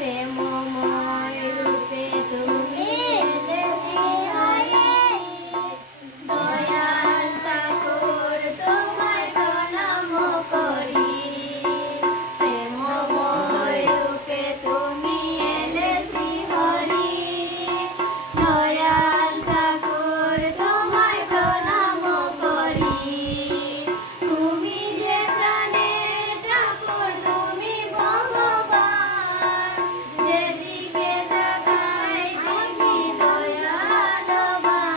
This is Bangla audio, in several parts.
প্রেমময় রূপে তুমি এলে শ্রীহরি। দয়াল ঠাকুর তোমায় প্রণাম করি। প্রেমময় রূপে তুমি এলে শ্রীহরি। দয়াল ঠাকুর তোমায় প্রণাম করি। তুমি যে প্রাণের ঠাকুর, তুমি ভগবান। যেদিকে তাকাই দেখি দয়ালবান।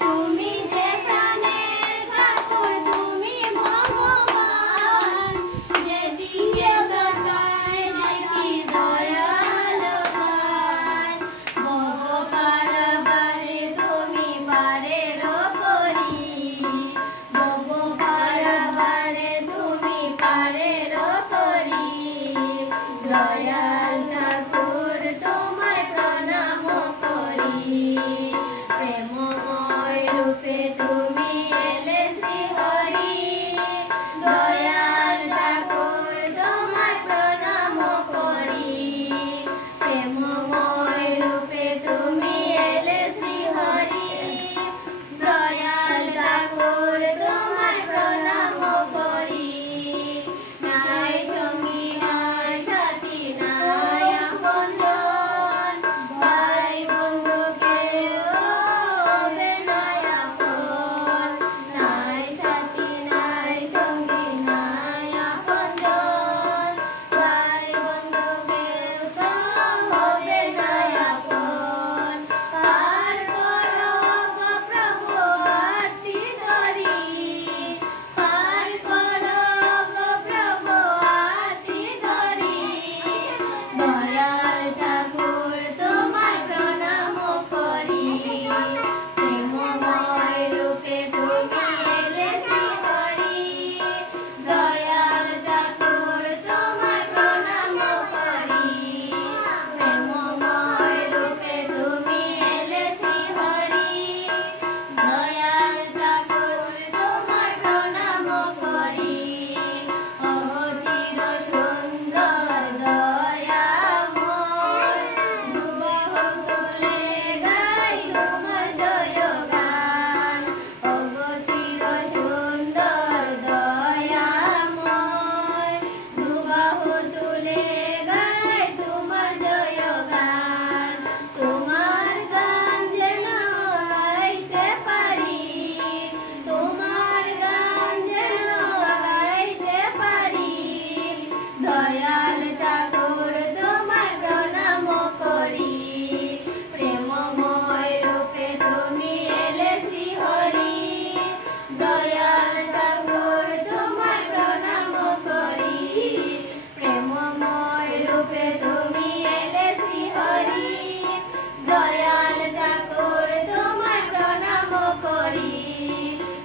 তুমি যে প্রাণের ঠাকুর, তুমি ভগবান। যেদিকে তাকাই দেখি দয়ালবান। ভব পারাবারে তুমি পারের করি। ভব পারাবারে তুমি পারের করি। দয়াল ঠাকুর তোমায় প্রণাম করি। প্রেমময় রূপে তুমি এলে শ্রীহরি। দয়াল ঠাকুর তোমায় প্রণাম করি। প্রেমময় রূপে তুমি এলে শ্রীহরি। দয়াল ঠাকুর তোমায় প্রণাম করি। নাই সঙ্গী নাই সাথী নাই আপনজন। ভাই বন্ধু কেউ হবে নাই আপন। নাই সাথী নাই সঙ্গী নাই আপনজন। ভাই বন্ধু কেউ তো হবে নাই আপন। পার করো গো প্রভু আরতি ধরি। পার করো গো প্রভু আরতি ধরি। দয়াল ঠাকুর তোমায় প্রণাম করি। প্রেমময় রূপে তুমি এলে শ্রীহরি। দয়াল ঠাকুর তোমায় প্রণাম করি। প্রেমময় রূপে তুমি এলে শ্রীহরি। দয়াল ঠাকুর তোমায় প্রণাম করি। অচির সুন্দর দয়াময়, দুবাহু তুলে গাই তোমার জয়গান। অচির সুন্দর দয়াময়, দুবাহু তুলে গাই তোমার জয়গান। তোমার গান যেন গাইতে পারি। তোমার গান যেন গাইতে পারি। দয়াল ঠাকুর তোমায় প্রণাম করি। প্রেমময় রূপে তুমি এলে শ্রীহরি। দয়াল ঠাকুর তোমায় প্রণাম করি। প্রেমময় রূপে তুমি এলে শ্রীহরি। দয়াল ঠাকুর তোমায় প্রণাম করি।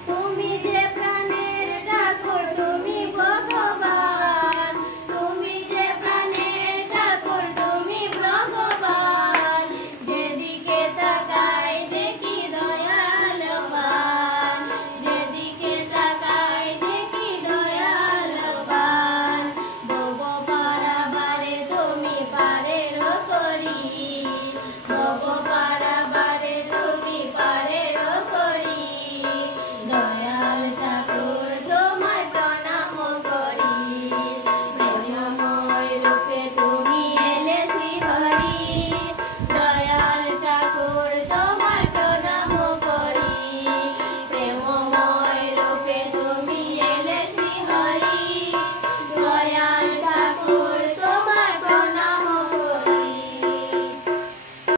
তুমি যে প্রাণের ঠাকুর, তুমি ভগবান। তুমি যে প্রাণের ঠাকুর, তুমি ভগবান। যেদিকে তাকাই দেখি দয়ালবান। যেদিকে তাকাই দেখি দয়ালবান। ভব পারাবারে তুমি পারের করি। ভব পারাবারে তুমি পারের করি। দয়াল ঠাকুর তোমায় প্রণাম করি। প্রেমময় রূপে তুমি